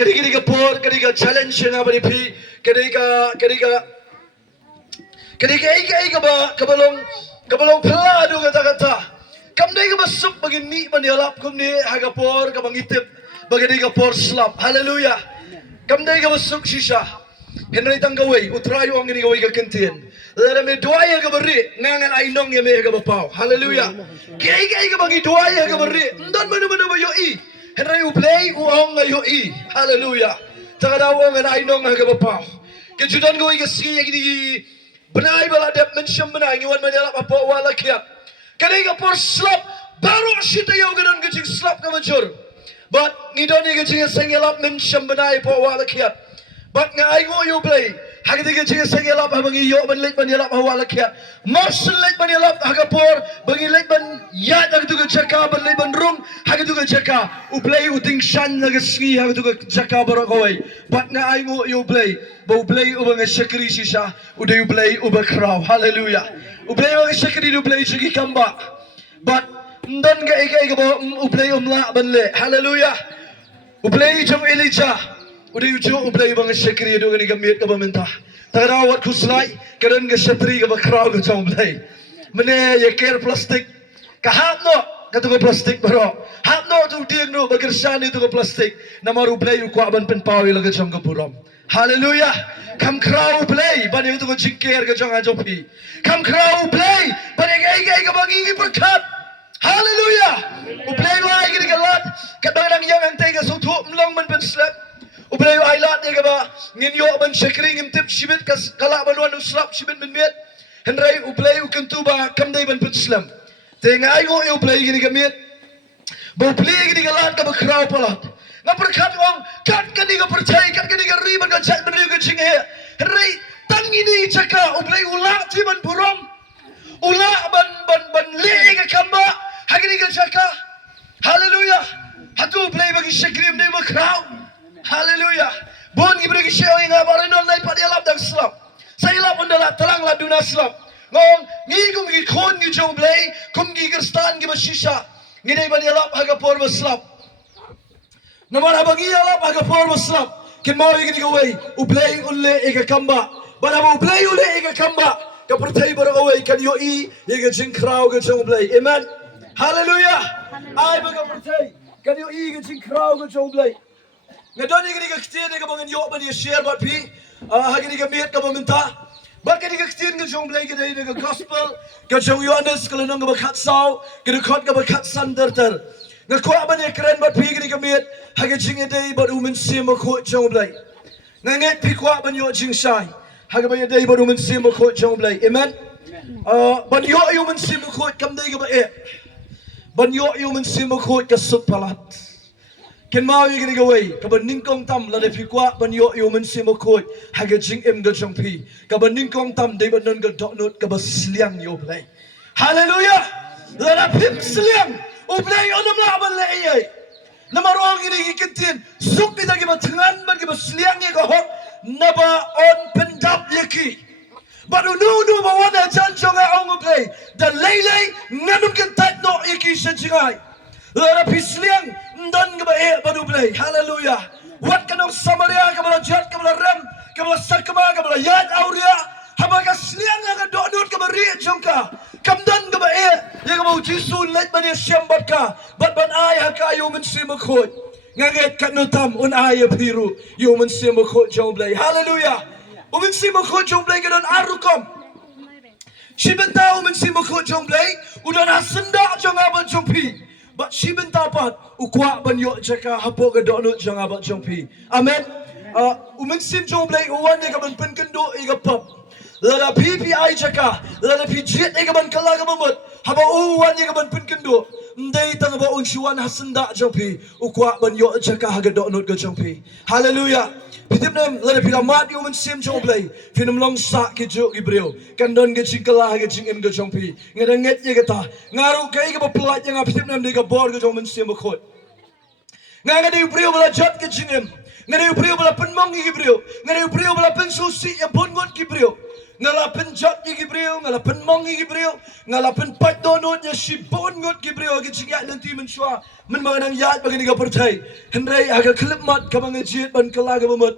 Kadiga por kadiga challenge nga ba ni pi kadiga iga ba kabalong pelado kata kamday ka masuk bagin mi manialap kumni hagapor kabangitip bagadiga por slap hallelujah kamday ka masuk shisha henry tanggaway utrayo ang ginigaway ka kentien lera me duaya ka bari ngangan ainong ya me ka bapaw hallelujah iga bagi duaya ka bari ndon manu ba yo i henry uplay uong ngayo i hallelujah taka daw ang ainong nga bapaw kejudan ko igasi gini benai bala dep mensyam benai ngiwan manialap apa wala kiap kadiga por slap baru sita yo ganon gajing slap ka majur but ngidon ni gajing sengelap mensyam benai po wala kiap but nga ay ngo yo play hagadiga gajing sengelap habang iyo manlit manialap wala kiap marshal lit manialap hagapor bagi lit ban yat hagduga jaka banlit ban rung hagduga jaka uplay uting shan nagasgi hagduga jaka barakaway but nga ay ngo yo play bo play uba nga shakri sisha uday play uba kraw hallelujah uplay uba shakri uplay jigi kamba but ndon ga iga bo uplay umla banle hallelujah uplay jong Elijah uday ujo uplay uba nga shakri do gani gamit ka baminta tagarawat kuslay karon ga shatri ga kraw ga jong play mane ye care plastic kahapno katuga plastic baro hapno tu dieng no bagersani tu plastic namaru play ukwa ban penpawi laga jong ga purom hallelujah kam kraw play bani tu jingker ga jong ajopi kam kraw play bani ga bangi berkat hallelujah uplay wa ga galat kadang yang antay ga sutu mlong man pen slap uplay wa ailat ga ba nginyo ban shakring imtip shibit kas kala ban wan slap shibit ben met henry uplay ukentu ba kamday ban pen slam tenga ay go uplay ga met bo play ga galat ka ba kraw palat nga berkat ong kat kaniga percaya kat kaniga riban ka chat ben ga ching he henry tangini chaka uplay ula ti ban purom ula ban le ga kamba hagini ga chaka hallelujah hatu uplay bagi shakrim ne ma kraw hallelujah bon gibrigi sheo nga ba Reynold nay padialap dag slap sailap undala talang la duna slap ngong ngi kum gi khon gi jo uplay kum gi gerstan gi bashisha ngi dai padialap haga por ba slap namara bagi alap haga por ba slap kin mau gi gaway uplay ulle ega kamba bara uplay ulle ega kamba ka percaya bara gaway kan yo i ega jing kraw ga jo uplay amen hallelujah ay baga percaya kan yo i ga jing kraw ga jo uplay ngadon ni ga ktin ga bangan yo ba ni share ba pi hagi ga miet ka baminta ba ka ga ktin ga jo uplay ga dai ga gospel ga jo yo anes kala nang ga khat saw ga khot ga khat sanderter nga ko abane kren ba pi ga miet hagi jing dai ba Mynsiem ko jo uplay nga nget pi ko ban yo jing sai hagi ba dai ba Mynsiem ko jo uplay amen ban yo Mynsiem ko kam dai ga ba e ban yo Mynsiem ko ka sut palat ken mau yi ga way ka ban ning kong tam la de pi kwa ban yo Mynsiem ko hagi jing em ga jong pi ka ban ning kong tam dai ba non ga dot not ka ba sliang yo play hallelujah la da pim sliang uplay onam la ban le ye namarong ini gikintin suk kita giba tengan ban giba sliang ye ka hok naba on pendap yeki baru nu ba wana jan jonga ong uplay dan lay nganum kan tat no yeki senjingai la pisliang ndan giba e baru play hallelujah wat kanong samaria ka bala jat ka bala rem ka bala sakma ka bala yat auria habaga sliang ka donut ka bari jongka kamdan ka ba e ye ka mo jisun let bani syambat ka bat ban ay haka yo Mynsiem ko nganget kat no tam un ay piru yo Mynsiem ko jomblay hallelujah Mynsiem ko jong blay gadon arukom. Si bentau Mynsiem ko jong blay udan asenda jong abat jong pi. But si bentau pat ukwa banyo jaka hapo gadon jong abat jong pi. Amen. Mynsiem jong blay uwan ya kaban penkendo igapap. Lada PPI jaka, lada PJet igaban kalaga mamut. Haba uwan ya kaban penkendo. Ndai tang ba unshuan hasenda jong pi ukwa banyo jaka hagadon jong pi. Hallelujah. Pitip nam lada pila mat yu Mynsiem jong blay. Finam long sa ki jo ki brio. Kandon ke jingkala ke jingem ke jong pi. Ngadanget ye kata. Ngaru kai ke pelat yang pitip nam de ke bor ke jong Mynsiem khot. Ngade brio bala jat ke jingem. Ngade brio bala penmong ki brio. Ngade brio bala pensusi ya bongot ki brio. Ngala penjat ki brio, ngala penmong ki brio, ngala penpat donot ya si bongot ki brio ke jingya nanti menshwa. Men mangang yat bagi ka percay. Hendrai aga klip mat ka mga jit ban kalaga bamut.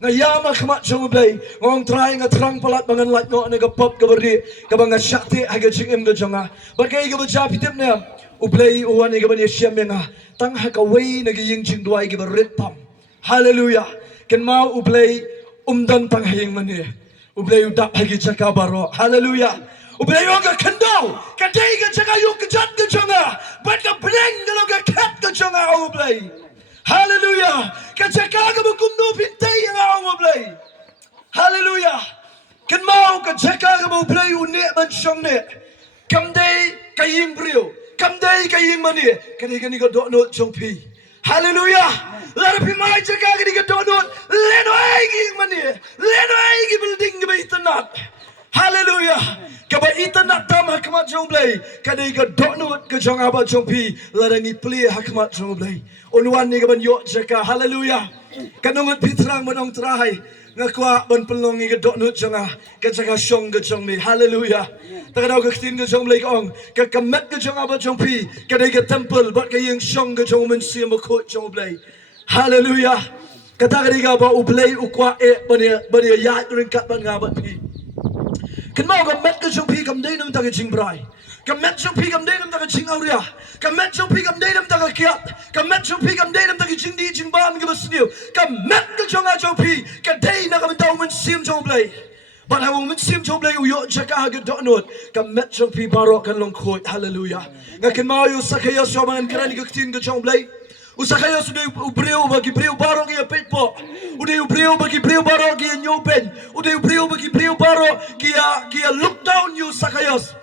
Ngayama kamat jong blay. Ngong try nga trang palat bangan lat ngo nga pop ka berdi ka mga syakti aga jingem ga jonga. Bagay ka baja pitip na ublay uwan ka ban yesyam nga tang hakaway nagiying jingduay ki berit pam. Hallelujah. Ken mau ublay umdan tang haying mani. Ublay udap hagi jaka baro. Hallelujah. Ublay nga kendo. Kaday ka jaka yung kajat ka jonga. Bat ka bleng nga ka kat ka jonga ublay. Hallelujah. Kajaka ka bukumno pintay nga ublay. Hallelujah. Kan mau kajaka ka ublay uni man siyang ne. Kamday kaying brio. Kamday kaying mani. Kanay ka dono jong pi. Hallelujah. Lara pimay jaka ka dono. Leno ay kaying mani. Leno ay building ka ba itanat. Hallelujah. Kaba itanat tam hakmat jong blay. Kanay ka dono ka jong aba jong pi. Lara ngipli hakmat jong blay. Unwan ni ka ban yo jaka. Hallelujah. Kanungot pitrang manong trahay. Ngakwa ban pelong ni ka dono jonga. Ka jaka syong ka jong mi. Hallelujah. Takadaw ka kitin ka jong blay kaong. Ka kamet ka jong aba jong pi. Kanay ka temple. Bat ka yung syong ka jong Mynsiem makot jong blay. Hallelujah. Katakadi ka ba ublay ukwa bania yat rin kat ban nga bat pi. Kan mau kamet ka jong pi kamday nam taga jing bray. Kamet jong pi kamday nam taga jing auria. Kamet jong pi kamday nam taga kiat. Kamet jong pi kamday nam taga jing di jing bam ka basniw. Kamet ka jong a jong pi kaday na kamitaw Mynsiem jong blay. But I will Mynsiem jong blay uyo jaka haga donot. Kamet jong pi baro kan longkhoi. Hallelujah. Ngakin mau yu sakayos yo mangan karani ka kitin ka jong blay. Usakaya sudah ubreu bagi breu baro kia petpo. Udah ubreu bagi breu baro kia nyopen. Udah ubreu bagi breu baro kia look down you sakayos.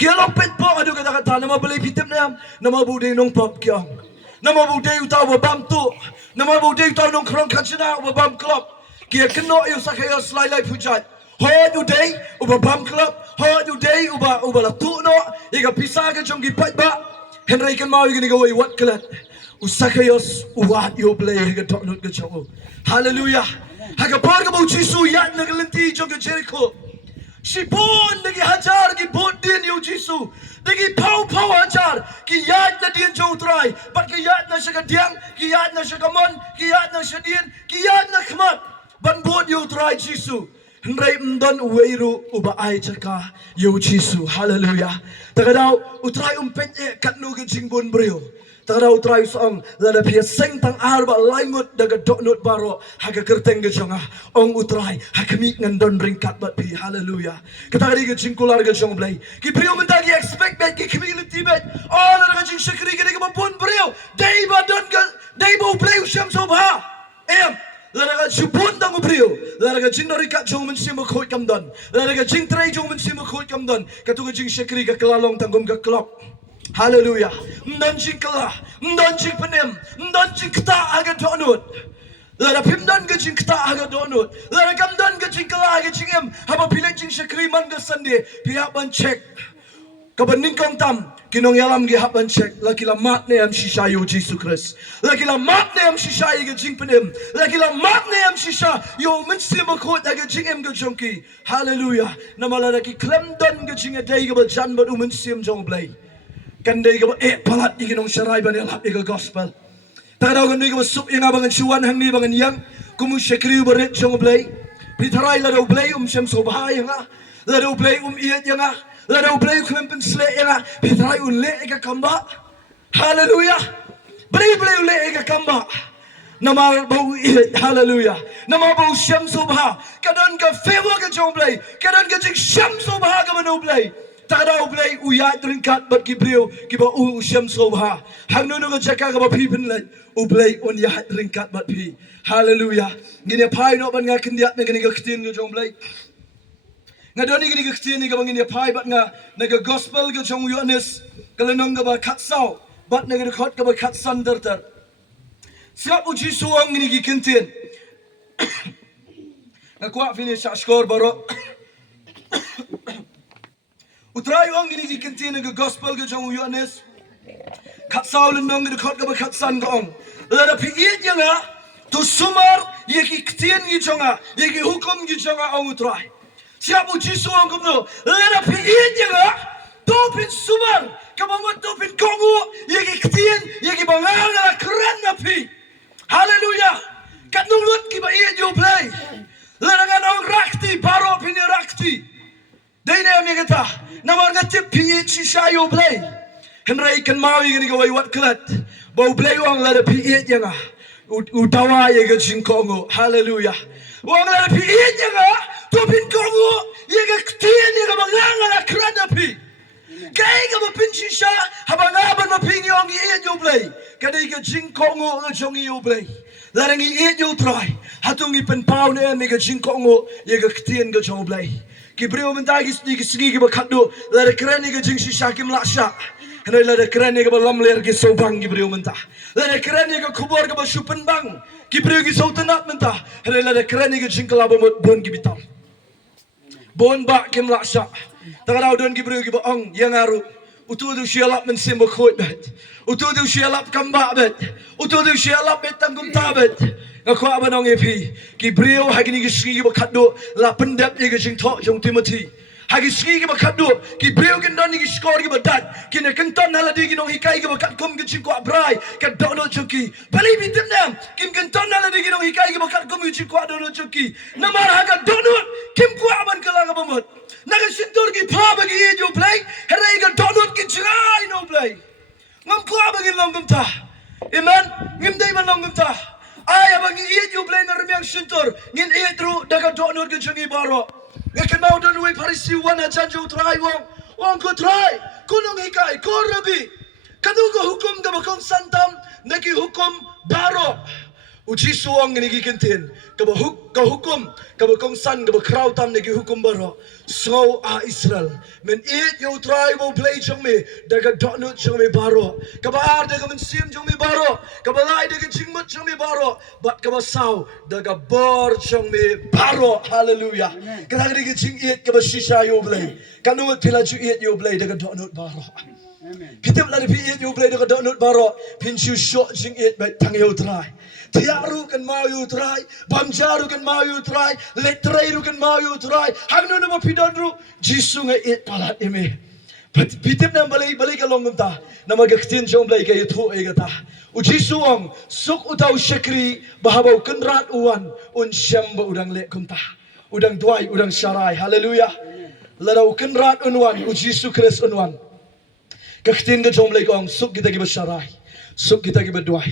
Kia long petpo aduh kata-kata nama beli pitip nam nama bude nong pop kiang. Nama bude utau wabam tu. Nama bude utau nong krong kacina wabam club. Kia keno you sakayos lai pujat. Hoi uday ubabam club. Hoi uday ubala tu no. Ika pisah ke jonggi pat ba. Henry kan mau gini gawai wat kelat. Usakayos uwat yo blay haga donut ka chongo. Hallelujah. Haga par ka bau Jisu yat nagalenti jong ka Jericho. Si bon nagi hajar ki bot din yo Jisu. Nagi pau hajar ki yat na din jong try. But ki yat na siya ka diang, ki yat na siya ka mon, ki yat na siya din, ki yat na kmat. Ban bot yo try Jisu. Hendrai mdon uweiru uba ay jaka yo Jisu. Hallelujah. Takadaw utray umpet katnu ka jingbon brio. Takadaw utray soong lada pia seng tang arba laingut daga donut baro haga kerteng ke jonga ong utray hakamik ngandon ringkat bat pi. Hallelujah. Katakadi ke jingkular ke jong blay. Ki brio mendagi expect bet ki community bet. Oh lada ka jing syakri ke dega mapun brio. Day ba don ka day ba blay usyam sobha. Lada ka jubun tang brio. Lada ka jing narikat jong Mynsiem makot kamdon. Lada ka jing tray jong Mynsiem makot kamdon. Katu ka jing syakri ka kelalong tanggum ka klop. Hallelujah. Mdon jing kala, mdon jing penem, mdon jing kta aga donut. Lada pimdon ka jing kta aga donut. Lada kamdon ka jing kala aga jing em. Haba pilat jing syakri man ka sande. Pihak ban cek. Kabaning kong tam. Kinong yalam gi haban cek. Laki la mat ne am shisha yo Jesus Christ. Laki la mat ne am shisha aga jing penem. Laki la mat ne am shisha yo Mynsiem makot aga jing em ka jongki. Hallelujah. Namala laki klemdon ka jing aday ka ba jan bat Mynsiem jong blay. Kanday ka ba palat ikinong saray ba nilap ika gospel. Takadaw kanday ka ba sup yung abangan suwan hang ni bangan yang. Kumusyakri barit siyang blay. Pitaray ladaw blay siyam sobahay nga. Ladaw blay iyat nga. Ladaw blay kumempin sile nga. Pitaray le ika kamba. Hallelujah. Blay le ika kamba. Nama bau hallelujah. Nama bau syam subha. Kadon ka favor ka jong play. Kadon ka jing syam subha ka manu play. Takada play uyat ringkat bat kibriu kiba syam subha. Hang nu ka jaka ka ba pipin lai. Play on yat ringkat bat pi. Hallelujah. Ngini pai no ban nga kindiat ngini ka ktin ka jong play. Ngadoni ngini ka ktin ni ka ngini pai bat nga naga gospel ka jong Yohanes kalanong ka ba katsau bat naga khot ka ba katsan dar. Siap uji suang ini gikintin. Nakuat finish skor baru. Utrai orang ini gikintin ke gospel ke jong Yohanes. Kat saulun dong ke kot ke katsan ke ong. Lada piit yang a tu sumar ye gikintin gi jonga, ye gi hukum gi jonga ong utrai. Siap uji suang kumno. Lada piit yang a tu pin sumar, kamu tu pin kongu ye gikintin ye gi bangang keren napi. Hallelujah. Kat nulut ki ba iya jo play. Larangan orang rakti baro pini rakti. Dai mi kata. Namar ngatip pi chi sayo play. Henry kan mawi gini gawai wat kelat. Bau play wang lada pi yang ah. Utawa ye ga jingkongo. Hallelujah. Wang lada pi yang ah. Topin kongo ye ga ktien ye ga banganga krana pi. Kaya ka mapinsi siya, habang aban mapingi ang iit yung play. Kadai ka jingkongo ang siyang iyo play. Larang iit yung try. Hatong ipanpaw na yan, may ka jingkongo, yung kaktiyan ka siyang play. Kibriyo man tayo kisigi ka bakado, larang keren ka jing siya kim laksa. Hanay larang keren ka ba lamler ka sobang kibriyo man ta. Larang keren ka kubor ka ba supanbang. Kibriyo ka sautanat man ta. Hanay larang keren ka jingkalaba mo bon kibitaw. Bon ba kim laksa. Takaraw doon gibriyo gibaong yang aru. Utudu siyalap Mynsiem Bakhuid bet. Utudu siyalap kamba bet. Utudu siyalap bet tanggung tabet. Ngaku apa nong epi. Gibriyo hagini gisgi gibakado la pendap ye gising tok jong Timothy. Hagi sgi gibakado gibriyo gendon ni giskor gibadat. Kina kenton haladi ginong hikai gibakat kum gising ko abrai. Kat dono chuki. Bali bitim nam. Kim kenton haladi ginong hikai gibakat kum gising ko dono chuki. Namar haga dono kim ko aban kalang abamot. Naga sintur ki pa bagi iyo play. Herai ka donut ki jirai no play. Ngam ko bagi longgam ta. Amen. Ngim day man longgam ta. Ay bagi iyo play na remyang sintur. Ngin idru daga donut ki jangi baro. Ngakan mau don we parisi wana janjo try wong. Wong ko try. Kunong hikai ko rabi. Kadugo hukum ka bakong santam nagi hukum baro. Uji suang ini gikintin. Kahukum, kabakong san, kabakraw tam nagi hukum baro. So Israel. Men it yo try mo play jong me. Daga donut jong me baro. Kabaar daga Mynsiem jong me baro. Kabalay daga jingmut jong me baro. But kabasaw daga bor jong me baro. Hallelujah. Kaya daga jing it kabashisha yo play. Kanungot pila ju it yo play daga donut baro. Pitip lari pi it yo play daga donut baro. Pinchu shot jing it but tang yo try. Tiaru kan mau you try, bamjaru kan mau you try, letreru kan mau you try. Hangno nama pidonru, jisu nga it palat ime. Pitip na balay ka longgam ta, na magaktin siyang balay kayo to ay gata. Ujisu ang suk utaw syakri, bahabaw kenrat uwan, syam ba udang lekum ta. Udang duay, udang syaray, hallelujah. Ladaw kenrat unwan, ujisu kres unwan. Kaktin ka siyang balay ko ang suk kita giba syaray, suk kita giba duay.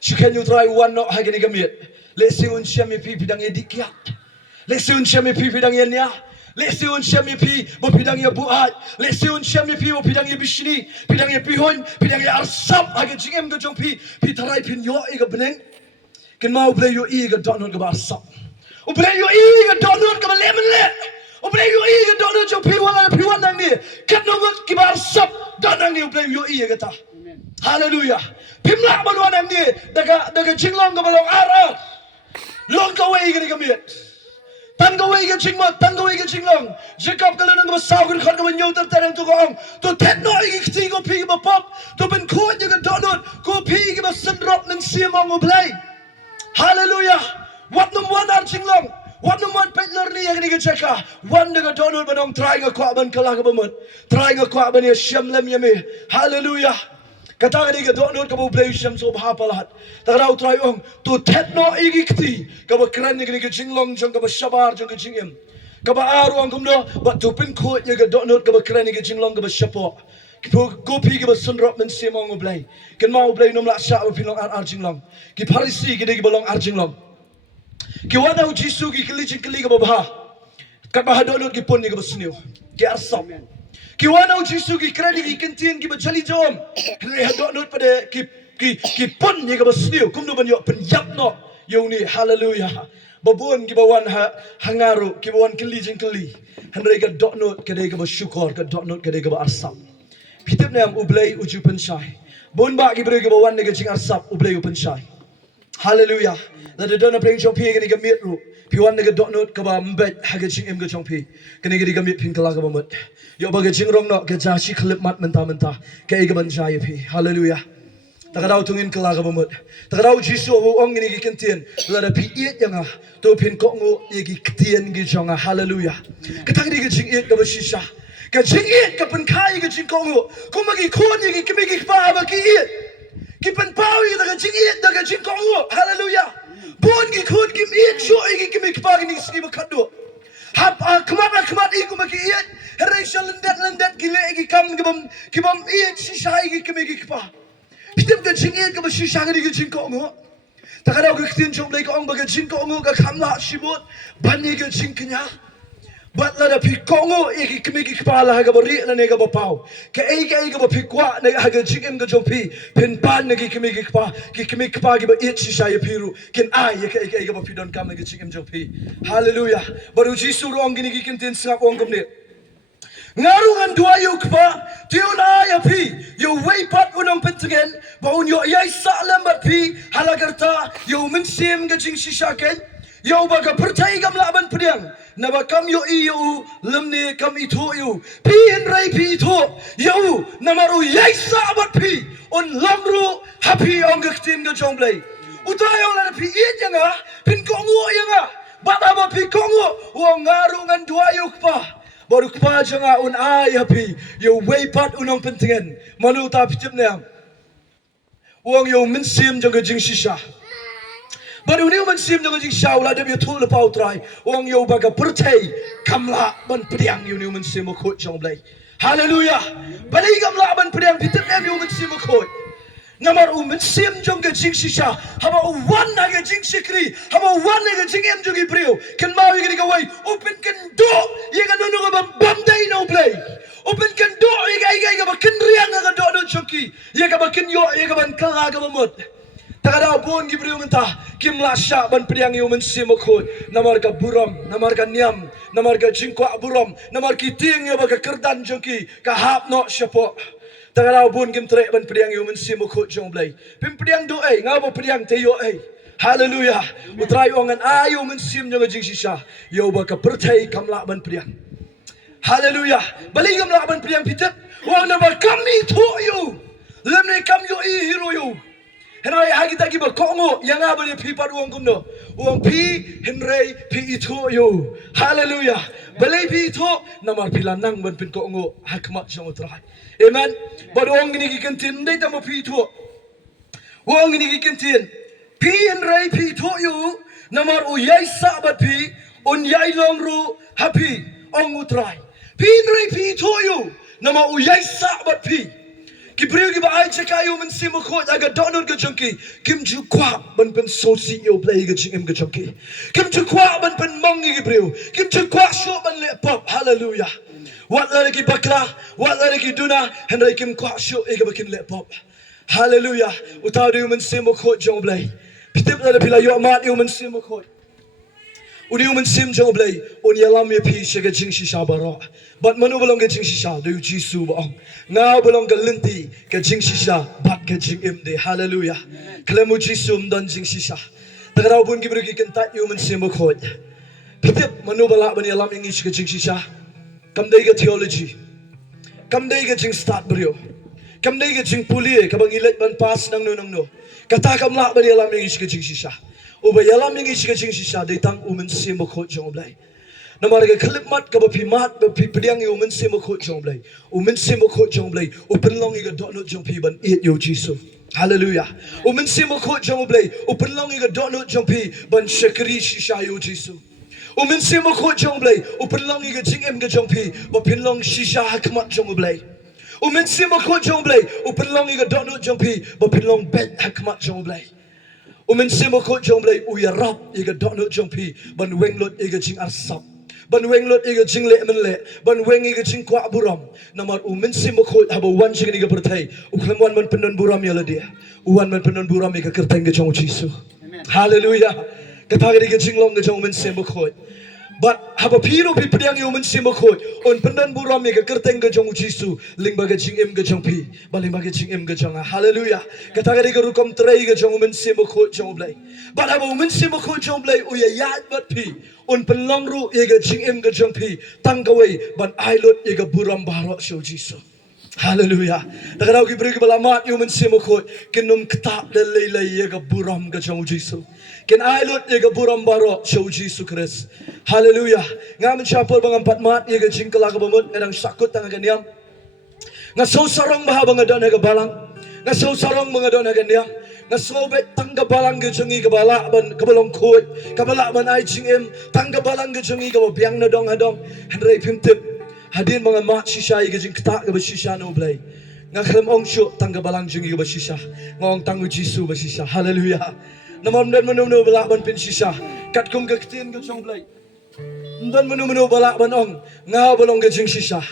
Can you try one not hagani gamit? Let's see un shami pi pidang edikiat. Let's see un shami pi pidang yenya. Let's see un shami pi bo pidang ya buat. Let's see un shami pi bo pidang ya bishni, pidang ya pihon, pidang ya arsam hagi jingem ga jong pi tarai pin yo iga beneng. Kan mau play yo iga donut ga arsam. O play yo iga donut ga lemon le. O play yo iga donut jong pi wala pi wan nang ni. Kan no ga arsam donang ni o play yo iga ta. Hallelujah. Pimla manuan ang ni daga jinglong ka balong araw. Long ka way ka ni gamit. Tan ka way ka jingmot, tan ka way ka jinglong. Jacob ka lang nga masaw ka ka man yotar tanang tukong. To tetno ikikti ko pigi ba pop. To ben kuwan yung donut. Ko pigi ba sandrop ng siyamang ublay. Hallelujah. Wat numuan ang jinglong. Wat numuan petlor niya ka ni ka cheka. Wan daga donut ba nung try nga kwa ban kalang ba mo. Try nga kwa ban niya siyamlam yami. Hallelujah. Kata ni ka donut ka mo play siyam so bahapalat. Takaraw try ong to tetno igikti. Kaba kran ni ka jinglong jong kaba shabar jong ka jingim. Kaba aro ang kumno but to pin ko ni ka donut kaba kran ni ka jinglong kaba shapo. Gopi ke basunrap Mynsiem ong ublay. Kan mau ublay nom la sya upilong arjing long. Ki Pharisi ke degi balong arjing long. Ki wana Jisu ki kelijing keli ke babha. Kat bahadonut ki pon ni ke basniu. Ki arsam. Ki wana Jisu ki kredi ki kentien ki bajali jom. Henry hadonut pada ki pon ni ke basniu. Kum no banyo penyap no. Yo ni hallelujah. Babon ki bawan hangaru ki bawan kelijing keli. Henry ke donut ke degi bersyukur ke donut ke degi arsam. Pitip na ang ublay uju pensay. Bon ba ki beri ke bawan ni ke jing arsap ublay u pensay. Hallelujah. Lada dona preng chong pi ke ni ke mit ru. Piwan ni ke donut ke ba mbet ha ke jing em ke chong pi. Ke ni ke di ke mit pin ke la ke ba mut. Yo ba ke jing rong no ke jashi klip mat mentah-mentah. Ke i ke pensay pi. Hallelujah. Takadaw tungin ke la ke ba mut. Takadaw Jisu ong ni ke kentien. Lada pi iet yang ah. To pin kok ngu ye ki ketien ki jong ah. Hallelujah. Ketang ni ke jing iet ke ba shisha. Ka jingit ka penkai ka jingkongo ko magi khoni ki kimigi pa ba ki it ki penpawi da ka jingit da ka jingkongo hallelujah bon ki khon ki it sho ki kimigi pa ni ski ba khado hap khamat I ko magi it herai shalendat ki le ki kam ki bam it shisha ki kimigi pa pitip ka jingit ka ba shisha ki jingkongo takadaw ka ktin jom le ka ong ba ka jingkongo ka khamla shibot bani ka jingknya But la da pikongo iki kimiki kpala haga bari na nega bapau. Ke eiga bapikwa na haga jingim ga jompi. Pin pan na kimiki kpa ki ba itchi shaya piru. Kin ai eiga bapidon kam na jingim jompi. Hallelujah. Baru Jisu rong gini kintin singap ong kumne. Ngarungan dua yu kpa tiun ai api. Yo way pat unong pentengen ba un yo yai sa lembat pi halagarta yo Mynsiem ga jing shishaken. Yo baga percaya gam laban pedang. Naba kam yo iyo lemne kam itu yo. Pi henrai pi itu yo namaru yaisa abat pi on lamru happy ong gektin ge jongblay. Utayong la pi it yang ah pin kongo yang ah. Bat abat pi kongo wong ngarungan dua yo pa. Baru kpa janga un ai happy yo way pat unong pentingan. Manu ta pitip na. Wong yo Mynsiem jong ge jing shisha. Baru ni Mynsiem jangan jing syau lah dia betul lepau try. Orang yo baga percay kamla ban pediang yo ni Mynsiem mukut jong blay. Hallelujah. Balik kamla ban pediang pitip ni Mynsiem mukut. Namar Mynsiem jong ke jing shisha. Haba wan naga jing sikri. Haba wan naga jing em jong ibriu. Kan mau yang dikawai. Open kan do. Yang kan nunu kabam bamday no blay. Open kan do. Yang bakin riang nga do no joki. Yang bakin yo. Yang ban kala kabamut. Takadaw bon gibriu mentah kim la sya ban pediang yu Mynsiem mukut namar ka buram namar ka niam namar ka jingkwa buram namar ki ting yu ba ka kerdan jongki ka hap no syapo takadaw bon kim trek ban pediang yu Mynsiem mukut jong blay pim pediang do ai ngabo pediang te yo ai hallelujah utrai ongan ayu Mynsiem jong jing shisha yo ba ka percay kamla ban pediang hallelujah baligam la ban pediang pitep wang na ba kami to you lemne kam yo I hero you Henry hagita giba kongo yang apa dia pi padu uang kumno uang pi Henry pi itu yo hallelujah balai pi itu namar pilanang ban pin kongo hakmat jong utrai amen badu uang ini kikentin dai tamu pi itu uang ini kikentin pi Henry pi itu yo namar uyai sabat pi un yai longru happy ong utrai pi Henry pi itu yo namar uyai sabat pi Kibriu ki ba ai chekayu Mynsiem mukut aga donut ke jongki kim ju kwa ban pen sosi yo play ke jingem ke jongki kim ju kwa ban pen mongi kibriu kim ju kwa sho ban le pop hallelujah wat la ki bakra wat la ki duna henry kim kwa sho e ke bakin le pop hallelujah utaw de Mynsiem mukut jong play pitip la pila yo mat yo Mynsiem mukut Uni Mynsiem jong blay uni alam ye pi shega jing shisha baro but manu belong ke jing shisha do Jisu baong nga belong ke lenti ke jing shisha bat ke jing imde hallelujah klemu Jisu mdan jing shisha tagraw bun ki beri kentat yo Mynsiem mukut pitip manu bala bani alam ingi shega jing shisha kam dai ke theology kam dai ke jing start brio kam dai ke jing pulie ka bang ilet ban pas nang no kata kam la bani alam ingi shega jing shisha Ubayalam yang isi kecing sisa datang Mynsiem mukut jong blay. Namar ke klip mat ke bapi mat bapi pediang yu Mynsiem mukut jong blay. Mynsiem mukut jong blay. Penlong iga donut jong pi ban it yo Jisu. Hallelujah. Mynsiem mukut jong blay. Penlong iga donut jong pi ban syakri sisa yo Jisu. Mynsiem mukut jong blay. Penlong iga jing em ke jong pi ban penlong sisa hakmat jong blay. Mynsiem Bakhuid jong blay. Penlong iga dot no jong pi. Penlong bet hakmat jong blay. Mynsiem Bakhuid jong blay. Ya rap iga dot no jong pi. Ban wenglot iga jing arsap. Ban wenglot iga jing le menle. Ban weng iga jing kwa buram. Namar Mynsiem Bakhuid haba wan jing iga bertai. Klemwan man penon buram ya dia. Wan man penon buram iga kerteng ke jong Jisu. Hallelujah. Kataga iga jing long ke jong Mynsiem Bakhuid. But haba piro pi pediang Mynsiem Bakhuid. On penon buram iga kerteng ke jong Jisu. Ling baga jing im ke jong pi. Baling baga jing im ke jong. Hallelujah. Kataga iga rukom trei ke jong Mynsiem Bakhuid jong blay. But haba Mynsiem Bakhuid jong blay uya yat bat pi. On penlong ru iga jing im ke jong pi. Tangkaway ban ailot iga buram barok show Jisu. Hallelujah. Takaraw ki beri balamat Mynsiem Bakhuid kinum ketap lelai iga buram ke jong Jisu. Kin ailot iga buram barok show Jisu Christ. Hallelujah. Ngamen chapel bang empat mat iga jingkala ka bamut edang sakut tang kanyam. Ngaso sarong bahaba ngadon haga balang. Ngaso sarong mengadon haga niam. Ngaso bet tangga balang ke jengi ke balak ban kabalong khoi. Kabalak ban ai jing em tangga balang ke jengi ke biang nadong hadong. Henry pimtip. Hadin mga mat shisha iga jing ketak ke shisha no blay. Ngaklem ong syuk tangga balang jengi ke shisha. Ngong tangu Jisu shisha. Hallelujah. Namam dan menu balak ban pin shisha. Kat kum ke ketin ke jong blay. Dan menu balak ban ong nga balong ke jing shisha.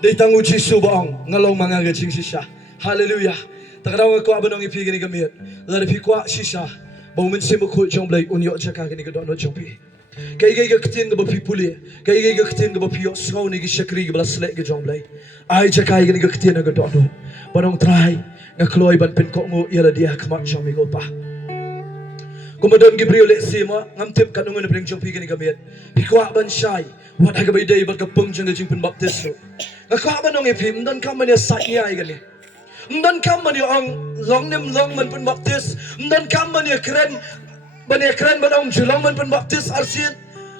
Day tangu Jisu baong ngalong mga ke jing shisha. Hallelujah. Takaraw ko abanong ipi gani gamit. Lari pi kwa shisha. Bau Mynsiem Bakhuid jong blay unyo jaka gani gadon no jong pi. Kay ga ketin ga pi puli. Kay ga ketin ga pi so ni gi shakri ga slek ga jong blay. Ai jaka gani ga ketin ga gadon no. Banong try nga kloy ban pin ko ngo yala dia kmat jong mi go pa. Kumadon Gabriel sima ngam tip kanungan bring jong pi gani gamit. Pikwa ban shai wat haga bay day bat ka pung jong jing pin baptismo. Ngakwa banong ipim dan kam ya sakya ai gani. Dan kam man ang long nem long man pun baptis. Dan kam man keren ban ong julong man pun baptis arsin.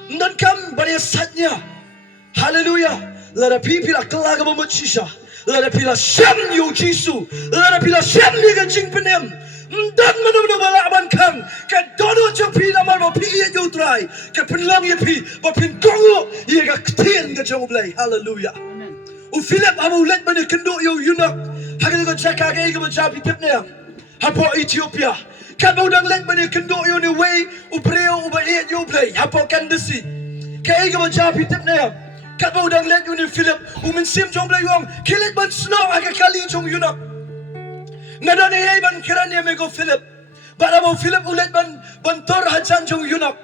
Dan kam ban satnya. Hallelujah. Lara pipila kelaga bamut shisha. Lara pila syam yu Jisu. Lara pila syam ni ga jing penem. Dan manu balaban kang ka dono jong pi na mar pi ye yu try. Ka penlong ye pi ba pin kongo ye ga ktien ga jong blay. Hallelujah. U Philip abu let ban kendo yu yunak. Hagan ko chaka ga ga japi tipnya. Hapo Ethiopia. Kan mo dang let ban kendo yu ni way u preo u ba ye yu play. Hapo Kandisi. Ka ga japi tipnya. Kan mo dang let yu ni Philip u Mynsiem jong blay wong. Kilit ban snow aga kali jong yunak. Ngadon ye ban kiran ye me go Philip. But abo Philip u let ban tor hajan jong yunak.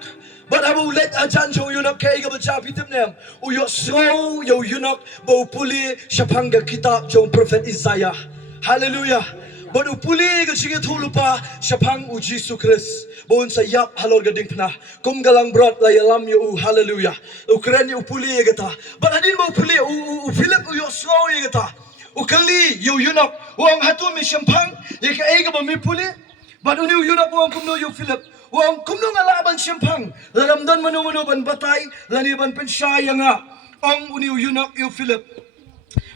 But I will let ajan jong yunak kay ga japi tipnya. U yo so yo yunak bo puli syapanga kitab jong prophet Isaiah. Hallelujah. But u puli ga singe thulupa syapang u Jisu Christ. Bon sayap halor gading pna. Kum galang brot la yalam yo hallelujah. U keren u puli ga ta. But adin bo puli u Philip u yo so ye ga ta. U kali yo yunak wang hatu mi syapang ye ka ga mi puli. But u yunak wang kum no yo Philip. Wang kumno nga laban siyempang laramdan manu ban batay lani ban pensyaya nga ang uniu yunak yu Philip.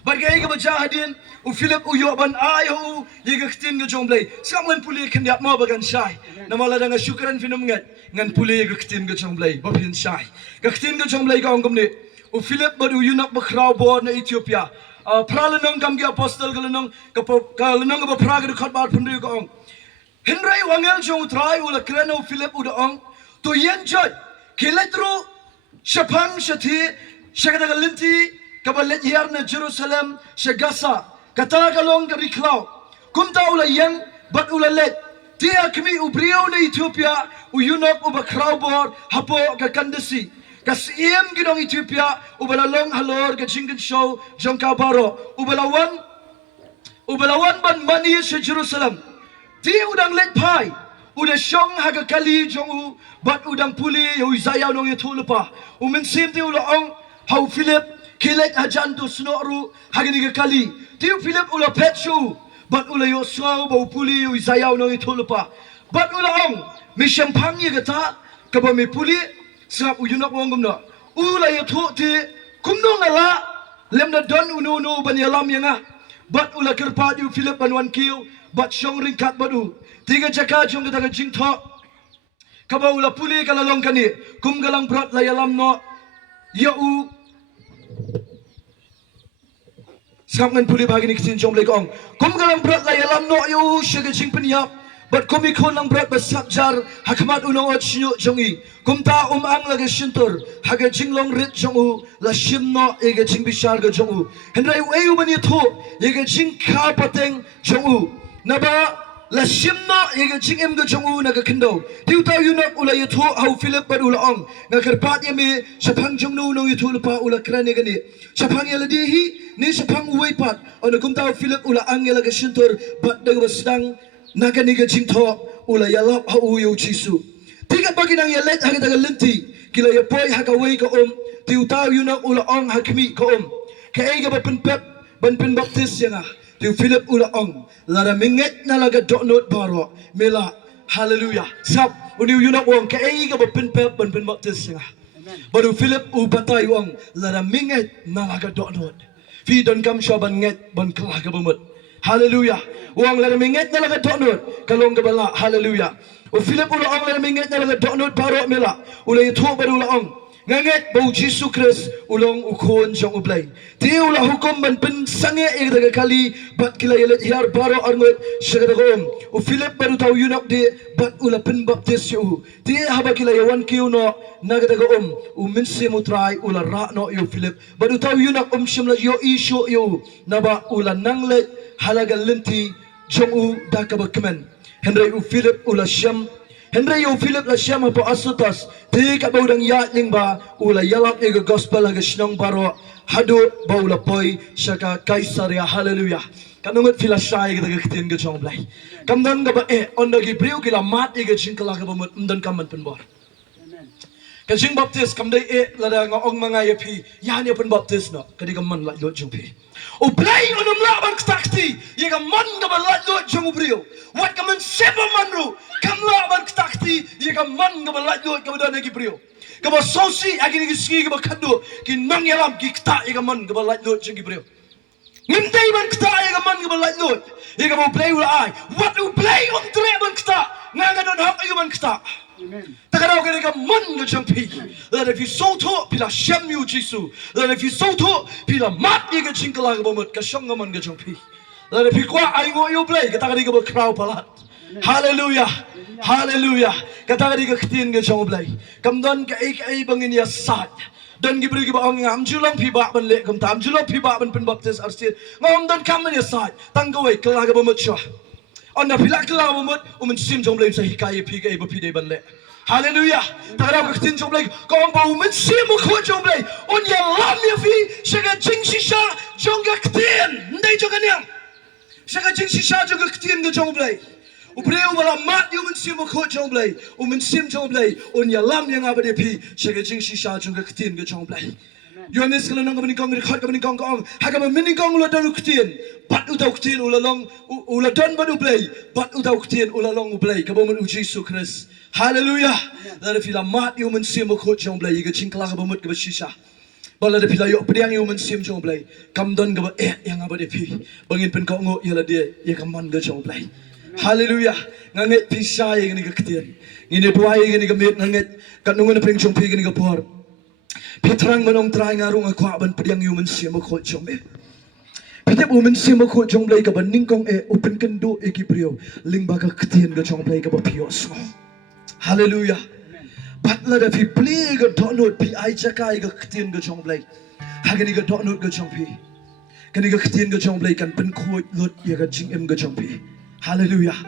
Bagay ka ba jahadin u Philip u yo ban ayo yigaktin nga jong blay. Saman puli kandiat mo bagan syay. Namalada nga syukran finumngat ngan puli yigaktin nga jong blay babin syay. Gaktin nga jong blay ka ang gumni. U Philip ba u yunak bakraw bo na Ethiopia. Pralanang kamgi apostol kalanang kalanang ba praga dekat bar pundu ka ang. Henry wangel jong try ula kreno Philip udaong to yen joy kiletro syapang syati syakata linti kabalet yar na Jerusalem syagasa kata kalong dari klau kumta ula yang bat ula let dia kami ubrio na Ethiopia uyunak ubakraw bor hapo kakandasi kasiem ginong Ethiopia ubalalong halor kajingin show jong kabaro ubalawan ban mani sa Jerusalem. Di udang let pai, udah syong haga kali jong bat udang puli yu Isaiah nong itu lupa. Mynsiem ti ulaong hau Philip kilet hajan tu snoru haga niga kali. Ti Philip ula petsu bat ula yu snow bau puli yu Isaiah nong itu lupa. Bat ulaong Mynsiem pang ye gata kaba mi puli sab uyunak wong gumna. Ula yu tu ti kumno ngala lem na don unu ban yalam yanga. Bat ula kerpat yu Philip ban wan kiu. Bat syong ringkat badu. Tiga jaka jong kata jing thok. Kaba ula puli kalalong kani. Kum galang brat layalam no. Ya u. Sangat pulih bagi ni kitin jom lekong. Kum galang berat lah yalam no yo syege jing penyap. But kum ikon lang berat besabjar hakamat unong ot syuk jongi. Kum ta ang lagi shintur haga jing long rit jongu la shim no ege jing bishar ga jongu. Hendrai ayu bani tho ege jing ka pateng jongu. Naba la shim no ege jing em ga jongu naga kendo. Tiu ta yunak ula yatho hau Philip bad ula ong. Ngakarpat yame sapang jongnu no yatho lupa ula krane gani. Sapang yaladihi ni sapang uwaipat. Ono kum ta Philip ula ang yalaga shintur bat daga basdang naga niga jing tho ula yalap hau yu chisu. Tiga bagi nang yalet haga daga lenti kila ya boy haga wei ka tiu ta yunak ula ong hakmi ka ka ega ba penpep ban pen baptis yang tiu Philip ula ong lara minget na laga donot baro mela hallelujah sap uni yunak ong ka ega ba penpep ban pen baptis yang baru Philip u batay ong lara minget na laga donot fi don kam shaban nget ban kalaga bamut hallelujah wang lara minget na laga donot kalong gabala hallelujah o Philip ula ong lara minget na laga donot baro mela ula yutho baru ula ong nganget bau Jesus Christ ulong ukon jong ublay ti ula hukom ban pen sange daga kali bat kila yelet hiar baro arngot syagagom o Philip baru tahu yunak de bat ula pen baptis yu ti haba kila yawan kiu no nagadaga o Mynsiem utray ula ra no yu Philip baru tahu yunak shimla yo isyo yu naba ula nangle halaga lenti jong u dakaba kemen Henry u Philip ula syam Henry u Philip la syam po asutas ti ka baudang ya lingba ula yalap ega gospel haga shnong baro hadu baula poi syaka Kaisaria hallelujah kanungot filashay daga kitin ga jong blai kamdan ga ba onda gi priu kila mat ega jingkala ga bamut mdan kaman penbor ka jing baptist kamdai lada nga ong mga yapi yani pen baptist no kadi ga man la lo jong pi o blai onum la bang takti yega man ga ba la lo jong priu wat kaman seba manru kam la bang takti yega man ga ba la lo ga ba nagi priu ga ba sosi agini gi ski ga ba kadu ki nang yalam ki kta yega man ga ba la lo jong priu ngimdai ban kta yega man ga ba la lo yega ba blai ula ai wat u blai on tre ban kta nga ga don hak yega ban kta Takaraw ka rin ka man nga diyang pi. That if you so to, pila siyam yu jisu. That if you so to, pila mat nga diyang kalaga bamut, ka siyang nga man nga diyang pi. That if you kwa ay ngo yu play, kataka rin ka ba kraw palat. Hallelujah. Hallelujah. Kataka rin ka kitin nga diyang play. Kamdan ka ay bangin ya sad. Dan gibri giba ang amjulang piba ban le kamta amjulang piba ban penbaptis arsit. Ngom dan kamen ya sad. Tanggaway kalaga bamut siya. Anda pilak kelawa mut, Mynsiem jom lay sa hikaya piga iba pide ban le. Hallelujah. Takaraw kakitin jom lay, kung ba Mynsiem mo ko jom lay, unya lam ya fi, siya jing sisha jom kakitin, hindi jom kanyang. Siya jing sisha jom kakitin ga jom lay. Upreo wala mat yung Mynsiem mo ko jom lay, Mynsiem jom lay, unya lam yang abade pi, siya jing sisha jom kakitin ga jom lay. Yohanes kalau nang kamenikong record kamenikong kong hagam meningkong ula dan uktin bat utau uktin ula long ula dan badu play bat utau uktin ula long play kabomen u Jesus Christ hallelujah la fila mat yu Mynsiem mo khot jong play ga chingkla ka bomut ka shisha bala de fila yo pediang yu Mynsiem jong play kam don ga yang abade pi bangin pen ko ngo yala de ye kaman ga jong play hallelujah nganget pisha ye ni ga ktin ngine tuai ye ni ga met nganget kanungan pring jong pi ni ga por Petrang manong try ngarung akwa ban pediang yu Mynsiem mo khot jong me. Petep u Mynsiem mo khot jong play ka ban ningkong open kendo ekiprio lingba ka ktien ga jong play ka ba pios. Hallelujah. Patla da fi play ga donot pi ai chakai ga ktien ga jong play. Hagani ga donot ga jong pi. Kani ga ktien ga jong play kan pen khot lot ya ga jing em ga jong pi. Hallelujah.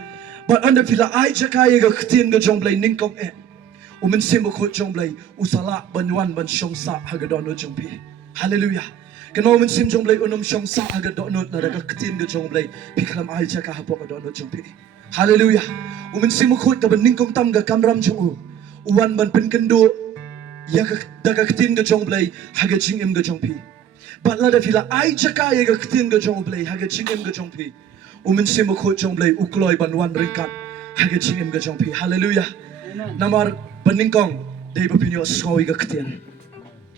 But under fila ai chakai ga ktien ga jong play ningkong Mynsiem mo khot jong play usala banwan ban shongsa hagadon jong pi hallelujah kano Mynsiem jong play unum shongsa hagadon na daga ktin ga jong play pikram ai cha ka hapo ga don jong pi hallelujah Mynsiem mo khot ka ban ningkong tam ga kamram jong uwan ban pen kendo ya daga ktin ga jong play haga jing em ga jong pi batla da fila ai cha ka ga ktin ga jong play haga jing em ga jong pi Mynsiem mo khot jong play ukloi banwan ringkat haga jing em ga jong pi hallelujah namar Peningkong day bapinyo skawi ga ktian.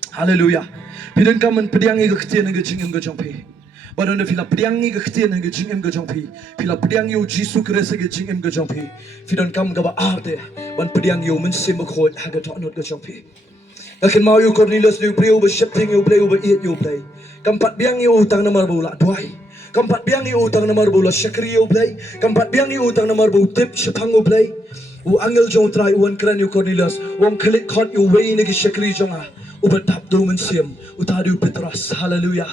Hallelujah. Pidang kaman pediangi ga ktian ga jingem ga jongpi. Badon da fila pediangi ga ktian ga jingem ga jongpi. Fila pediangi u Jesus Christ ga jingem ga jongpi. Pidang kam ga ba arte ban pediangi u Mynsiem mo khot ha ga tonot ga jongpi. Ngakin mau yu Cornelius yu priu ba shifting yu play ba eat yu play. Kampat biang yu utang na marbula duai. Kampat biang yu utang na marbula shakri yu play. Kampat biang yu utang na marbu tip shapang yu play. U angel jong try uan kran yu Cornelius. Wong klik hot yu way nigi shakri jonga. U betap do Mynsiem. U tadu Petrus. Hallelujah.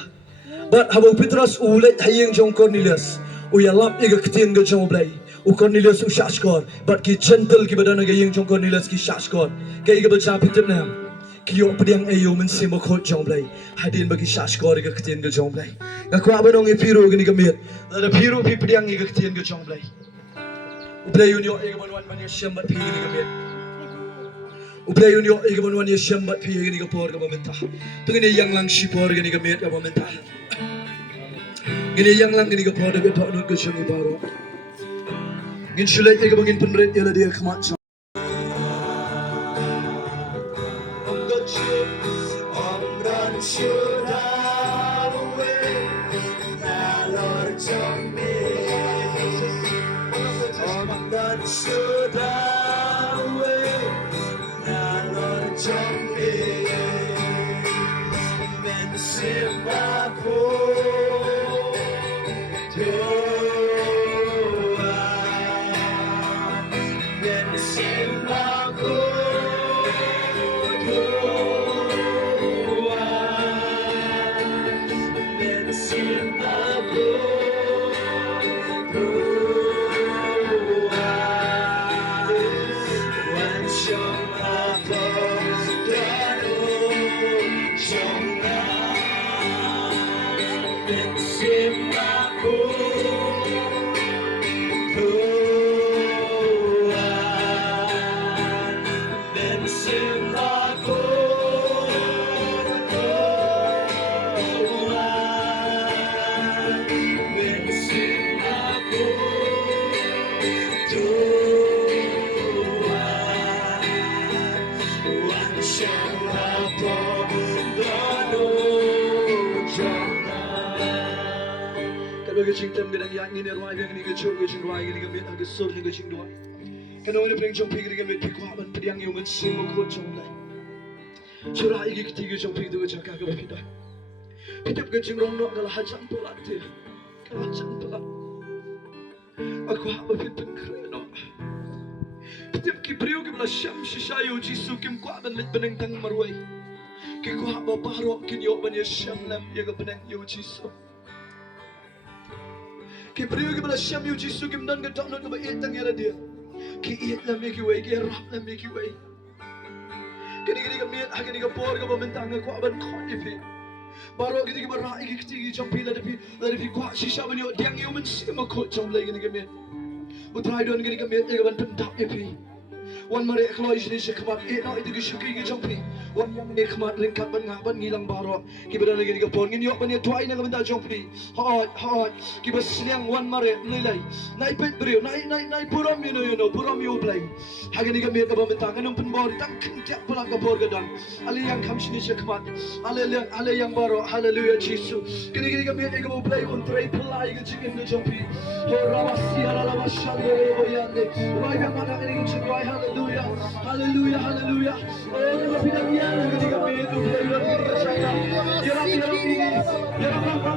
But habo Petrus u let hayeng jong Cornelius. U yalap iga ketien ga jong play. U Cornelius u shashkor. But ki gentle ki badana ga yeng jong Cornelius ki shashkor. Ka iga baca pitip na. Kiyo pediang ayo Mynsiem makot jong play. Hadin bagi shashkor iga ketien ga jong play. Ngaku abanong ipiru gani gamit. Ada piru pi pediang iga ketien ga jong play. Uplay unyo iga banwan manya syambat pi gani gamit. Uplay unyo iga banwan ya syambat pi gani ga por ga mamenta. Tungini yang lang shipor gani gamit ga mamenta. Gini yang lang gini ga por ga pa nun ga syang ibaro. Ngin sulay iga bangin penret yala dia kemat. Gaching tem gedang yang ni ruai yang ni gachung gaching ruai ni gamit agak sur ni gaching ruai. Kano ni pring jong pig ni gamit pikwa ban pediang yu Mynsiem makot jong lai. Surah igi ketiga jong pig tu gachang kagak berpindah. Pitip gaching rong no adalah hajam tolak dia. Hajam tolak. Aku hak berpindah kerana. Pitip kibriu kibla syam shishayu jisu kim kwa ban lit beneng tang marwai. Kikwa hak baparok kinyo ban ya syam lam ya beneng yu jisu. Ki priyo ki bala syam yu jisu kim dan gadak non ba etang yala dia. Ki et lam ki way ki rap lam ki way. Kini kini ka miet hagini ka por ka bentang ko aban khon ifi. Baro kini ki bara ki kiti jom pila de ko shisha ban yo diang yu Mynsiem ko jom lay kini ka miet. Utrai don kini ka miet ka ban pentap ifi. Wan mare ekloy ni shikmat et no itu ki shuki ki jom pi. Wan yang ni khmat ringkat ban ngaban ngilang baro. Ki bada lagi ka por ngin yo ban yo tuai na ka benta jom pi. Hot ki bas siang wan mare nilai. Nai pet brio nai puram you know puram you play. Hagani ka miet ka benta nganum pen bor tang kintiak pala ka por gadang. Ali yang kham shini shikmat. Ale yang baro hallelujah Jesus. Kini ka miet ka play on tray play ka chicken ka jom pi. Ho rawasi ala washande o yande. Wai ka mana kini ka wai hallelujah. Hallelujah, hallelujah. Oh, Rabbi Daniel, ketika itu beliau berkata, ya Rabbi, ya Rabbi,